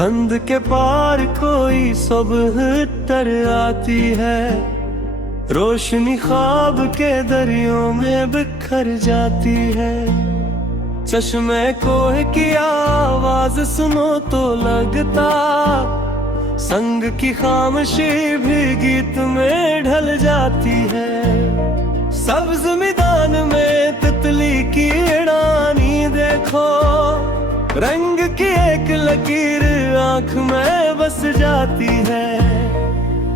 फंद के पार कोई सुबह तर आती है, रोशनी ख्वाब के दरियों में बिखर जाती है। चश्मे कोह की आवाज सुनो तो लगता संग की खामोशी भी गीत में ढल जाती है। सब्ज मैदान में तितली की उड़ानी देखो, रंग की एक लकीर आंख में बस जाती है।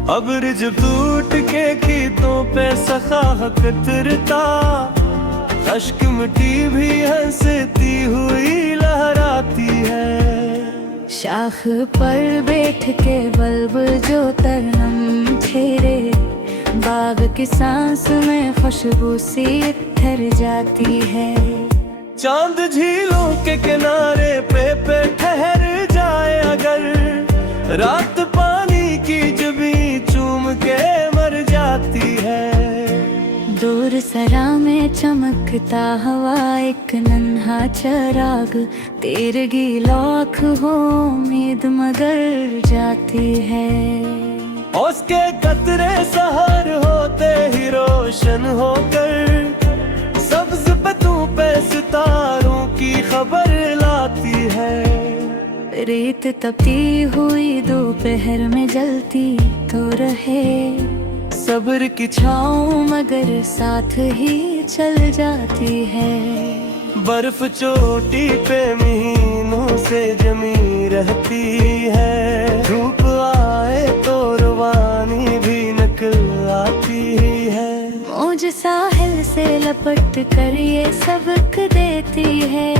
अब्र जब टूट के खीतों पे सखा कतरता, अश्क मिट्टी भी हंसती हुई लहराती है। शाख पर बैठ के बल्ब जो तरनम छेड़े, बाग की सांस में खुशबू सी ठहर जाती है। चांद झीलों के किनारे पे ठहर जाए अगर, रात पानी की जबी चूम के मर जाती है। दूर सरा में चमकता हवा एक नन्हा चिराग, तेरगी लाख हो उम्मीद मगर जाती है। उसके कतरे सहर होते ही रोशन होकर, सब्ज पत्तों पे सितारों की खबर लाती है। रेत तपती हुई दोपहर में जलती तो रहे, सब्र की छाँव मगर साथ ही चल जाती है। बर्फ चोटी पे महीनों से जमी रहती है, धूप आए तो रवानी भी निकल आती है। मौज साहिल से लपट कर ये सबक देती है,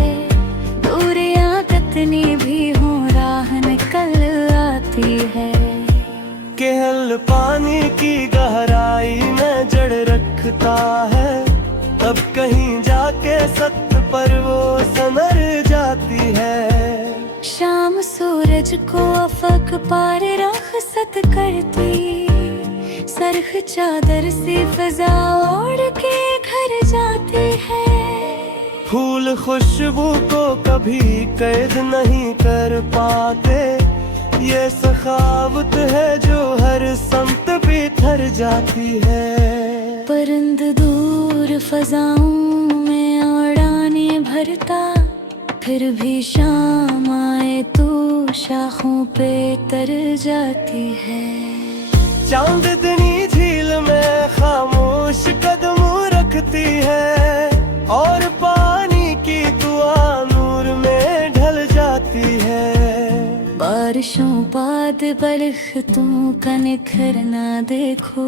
दूरियां कितनी भी हो राह निकल आती है। केहल पानी की गहराई में जड़ रखता है, तब कहीं जाके सत्य पर वो संवर जाती है। शाम सूरज को अफक पार रखसत करती, सरख चादर सी फिजा ओढ़ के घर जाती है। फूल खुशबू को कभी कैद नहीं कर पाते, ये सखावत है जो हर संत बिखर जाती है। परिंद दूर फजाओं में उड़ाने भरता, फिर भी शाम आए तो शाखों पे तर जाती है। चांदनी झील में खामोश कदम रखती है, और पानी की दुआ नूर में ढल जाती है। बारिशों बाद बरखतों का निखरना देखो,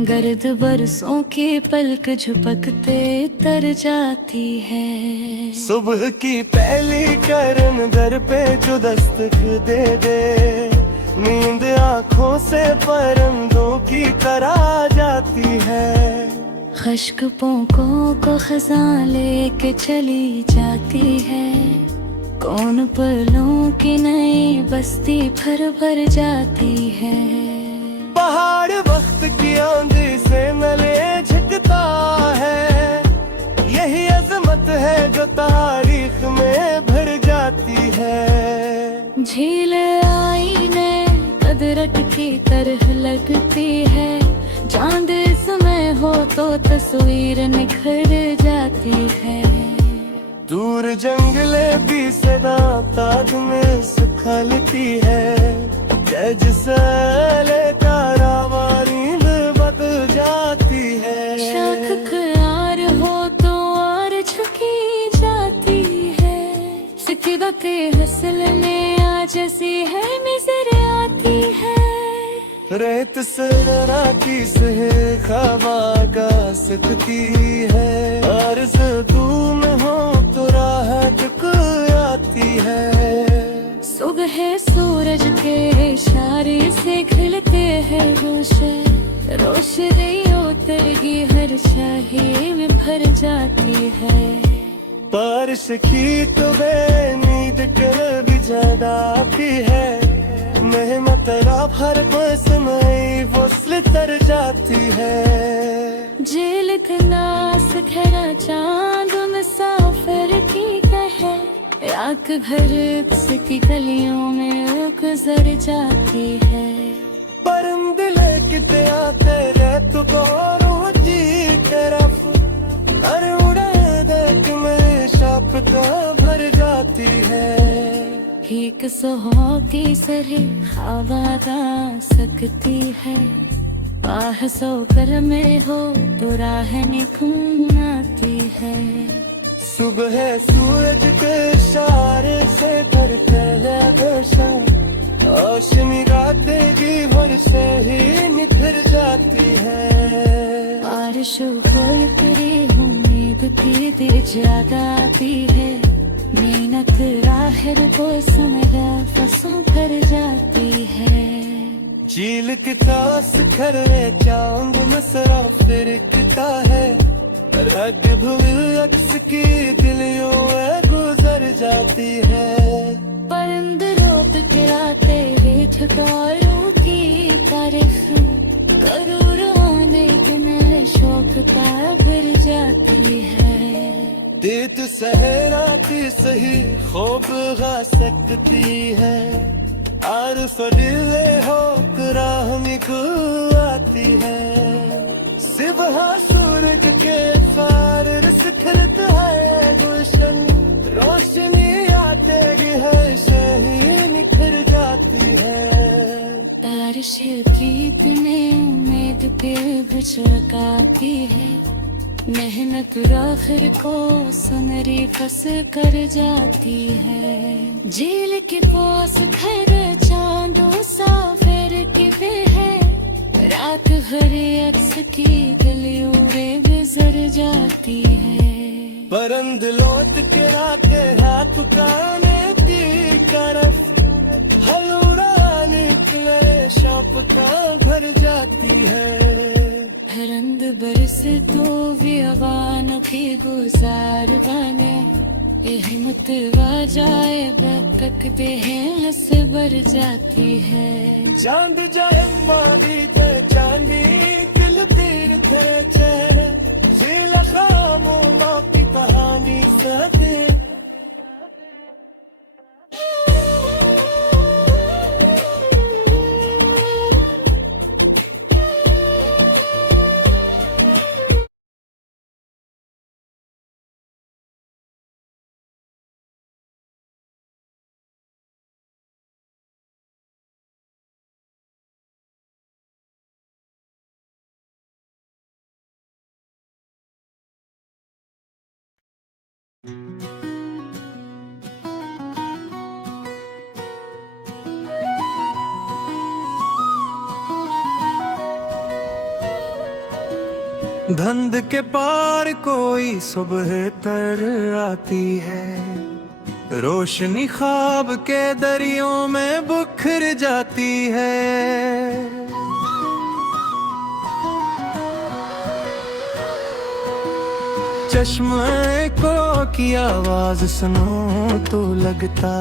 गर्द बरसों की पलक झपकते तर जाती है। सुबह की पहली किरण दर पे जो दस्तक दे दे, नींद आँखों से परिंदों की तरह जाती है। खश्क पोंकों को खज़ां लेके चली जाती है, कौन पलों की नई बस्ती भर भर जाती है। पहाड़ वक्त की आंधी से नले झुकता है, यही अजमत है जो तारीख में भर जाती है। झील आईने कदरत की तरह लगती है, चांद इसमें हो तो तस्वीर निखर जाती है। दूर जंगले भी सदा ताज में सुखलती है, जिसले कारावारी बदल जाती है। शाख ख्यार हो तो और झुकी जाती है, सिकदते हसल में आज ऐसी है नजर आती है। रेत से राती से खबा का सकती है, अर्ज़ धूम हो तो राह टुक आती है। सुबह सूरज के इशारे से खिलते हैं रोशनी उतरगी हर शाही में भर जाती है। बारिश की तो बेनीद कर भी जगाती है, मेहमत रात हर बस में वस्ल तर जाती है। जेल नास खरा चांद मुसाफिर की कहे, रात भर की गलियों में गुजर जाती है। परम दिले किते आते रह तू गौरू जी तरफ, अरे उड़े देख मेरे शापता भर जाती है। एक सुहागी सरे आवाज आ सकती है, आह सोकर में हो तो राह निकल आती है। सुबह सूरज के इशारे से करते हैं दर्शन, रोशनी रातें भी भर से ही निखर जाती है। बारिश खोल करे उम्मीद की देर ज्यादा आती है, मेहनत राहर को समझा फसों भर जाती है। झील की तास खरे चांद मसरा फिरकता है, रग भूल अक्स की दिलियों में गुजर जाती है। परिंद रोत गिराते हुए ठिकारों की तारीफ, करूर आने के नए शौक का भर जाती है। देत सहराती सही खूब गा सकती है, आर फरीले हो राह निकल आती है। सुबह सूरज के फार सिखरत है गुलशन, रोशनी आते है सही निखर जाती है। बारिश प्रीत में उम्मीद पे भड़काती है, मेहनत आखिर को सुनहरी फस कर जाती है। झील के पास खैर चांदो सा फेर की पे है, रात भर अक्स की गलियों में गुजर जाती है। परंद लौट के आते हाथ काने की तरफ, हलूड़ा निकले शौक का भर जाती है। हरंद बरस तो भी अवान की गुजार बने, हिम्मत वा जाए बक दे हंस भर जाती है। चांद जाए मादी ते चांदी दिल तीर करे चैन, झील खामों की कहानी सदे। धंध के पार कोई सुबह तर आती है, रोशनी ख्वाब के दरियों में बुखर जाती है। चश्मे को की आवाज सुनो तो लगता,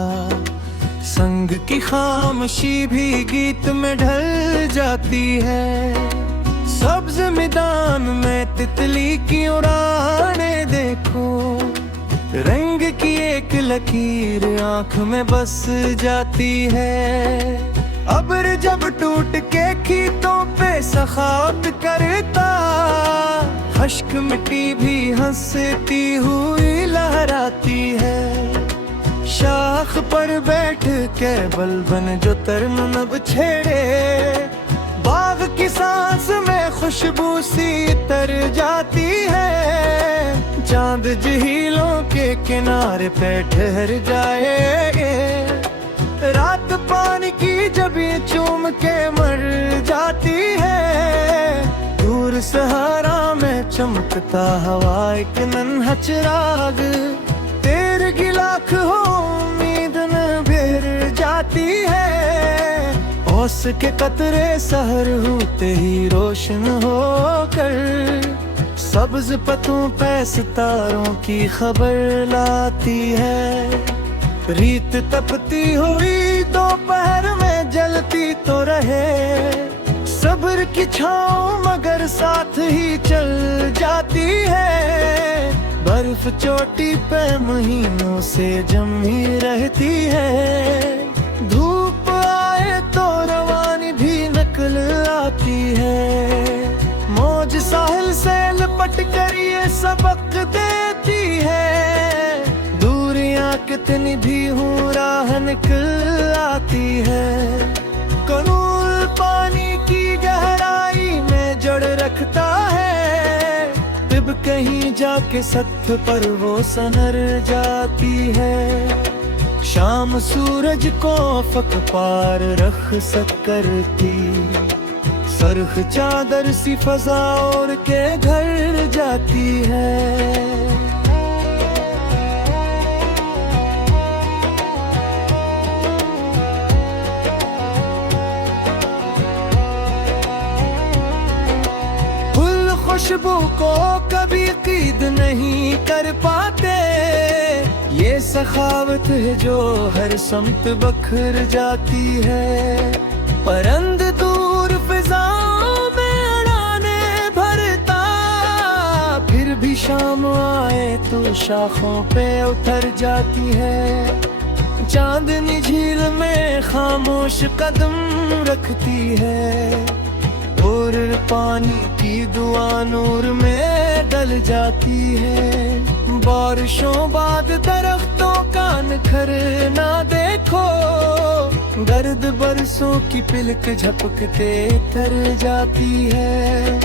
संग की खामोशी भी गीत में ढल जाती है। सब्ज मैदान में तितली की उड़ाने देखो, रंग की एक लकीर आंख में बस जाती है। अब्र जब टूट के खीतों पे सखावत करता, अश्क मिट्टी भी हंसती हुई लहराती है। शाख पर बैठ के बलबन जो तरन नब छेड़े, बाग की सांस में खुशबू सी तर जाती है। चांद झीलों के किनारे पे ठहर जाए, रात पानी की जब ये चूम के मर जाती है। दूर सहारा में चमकता हवा एक नन्हा चिराग, तेरे की लाख हो उम्मीद न भिर जाती है। ओस के कतरे सहर होते ही रोशन होकर, सब्ज पतों पे सितारों की खबर लाती है। रीत तपती हुई दोपहर में जलती तो रहे, सब्र की छाँव मगर साथ ही चल जाती है। भर बर्फ चोटी पे महीनों से जमी रहती है। धूप आए तो रवानी भी नकल आती है। मौज साहिल से लपट कर ये सबक देती है। दूरियां कितनी भी हूँ राह निकल आती है। कनूल पानी की गहराई में जड़ रखता है। तिब कहीं जाके सत्य पर वो सनर जाती है। शाम सूरज को अफक पार रख सकती। सरख चादर सी फजा ओढ़ के घर जाती है। खुशबू को कभी कीद नहीं कर पाते। ये सखावत है जो हर समत बखर जाती है। परंद दूर फिजाओं में उड़ाने भरता। फिर भी शाम आए तो शाखों पे उतर जाती है। चांदनी झील में खामोश कदम रखती है। और पानी की दुआ नूर में डल जाती है। बारिशों बाद दरख्तों का निखर ना देखो। गर्द बरसों की पिलक झपकते तर जाती है।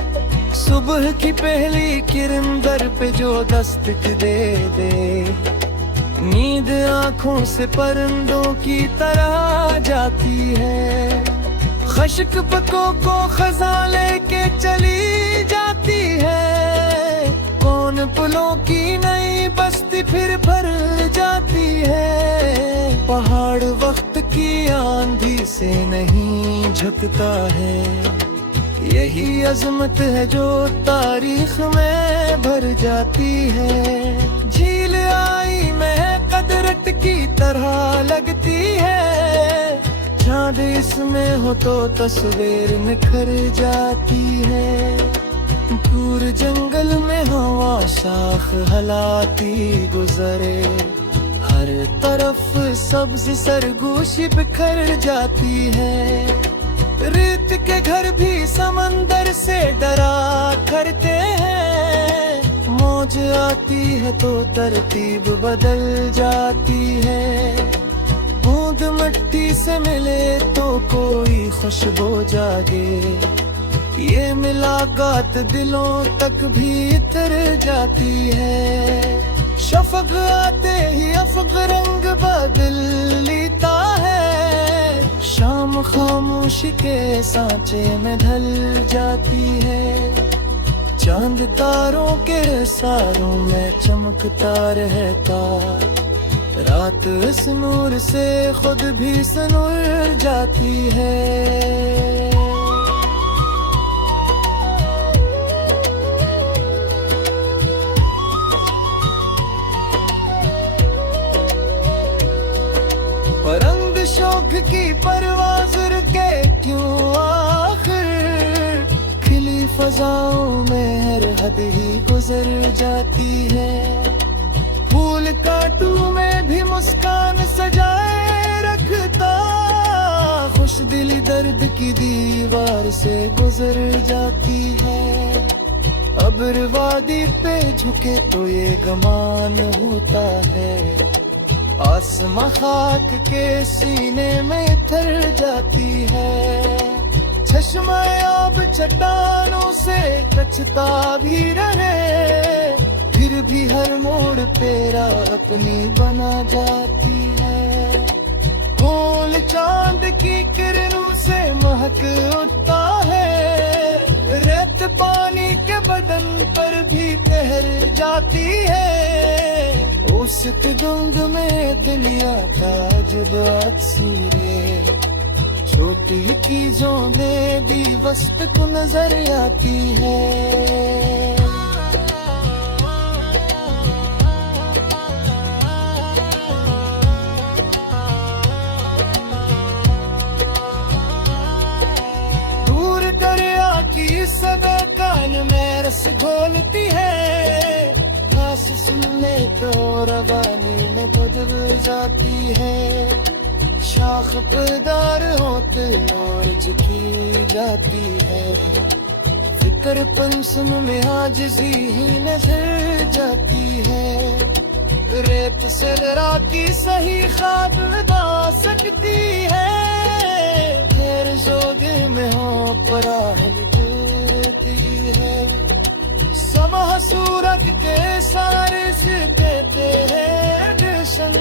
सुबह की पहली किरण दर पे जो दस्तक दे दे। नींद आंखों से परिंदों की तरह जाती है। खश्क पकों को खजा लेके चली जाती है। कौन पुलों की नई बस्ती फिर भर जाती है। पहाड़ वक्त की आंधी से नहीं झुकता है। यही अजमत है जो तारीख में भर जाती है। झील आई में कदरत की तरह लगती है। चाँद इसमें हो तो तस्वीर निखर जाती है। दूर जंगल में हवा शाख हलाती गुजरे। हर तरफ सब्ज सरगोशी बिखर जाती है। रेत के घर भी समंदर से डरा करते हैं। मौज आती है तो तरतीब बदल जाती है। बूंद मिट्टी से मिले तो कोई खुशबू जागे। ये मुलाकात दिलों तक भी इतर जाती है। शफक आते ही अफक रंग बदल लेता है। शाम खामोशी के सांचे में ढल जाती है। चांद तारों के सारों में चमकता रहता। रात इस नूर से खुद भी सनूर जाती है। परंद शौक की परवाज रुके क्यों आखिर। खिली फजाओं में हर हद ही गुजर जाती है। फूल कांटू में भी मुस्कान सजाए रखता। खुश दिली दर्द की दीवार से गुजर जाती है। अब्र वादी पे झुके तो ये गमान होता है। आसमां खाक के सीने में थर जाती है। चश्मा आब चट्टानों से कचता भी रहे। फिर भी हर मोड़ पे राह अपनी बना जाती है। फूल चांद की किरणों से महक उठता है। रेत पानी के बदन पर भी तैर जाती है। उस धुंध में दुनिया का जज्बात सूरे। छोटी चीजों में भी वस्त को नजर आती है। सदा कान में रस घोलती है। घास मौसम में तो रवानी में बदल जाती है, शाख पदार होते और झुकी जाती है, फिक्र पंसम में आजिज़ी ही नजर जाती है, रेत से राती सही ख्वाब बता सकती है, खैर जोदे में हो पराहल देती है, समह सूरत के सारे से कहते हैं जशन,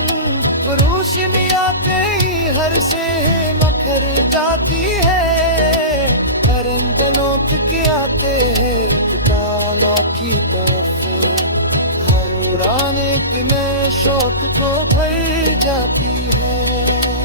रोशनी आते ही हर से मखर जाती है, परिंदे नोट के आते हैं तालों की तरफ, हर उड़ान एक नए शौक को भर जाती है।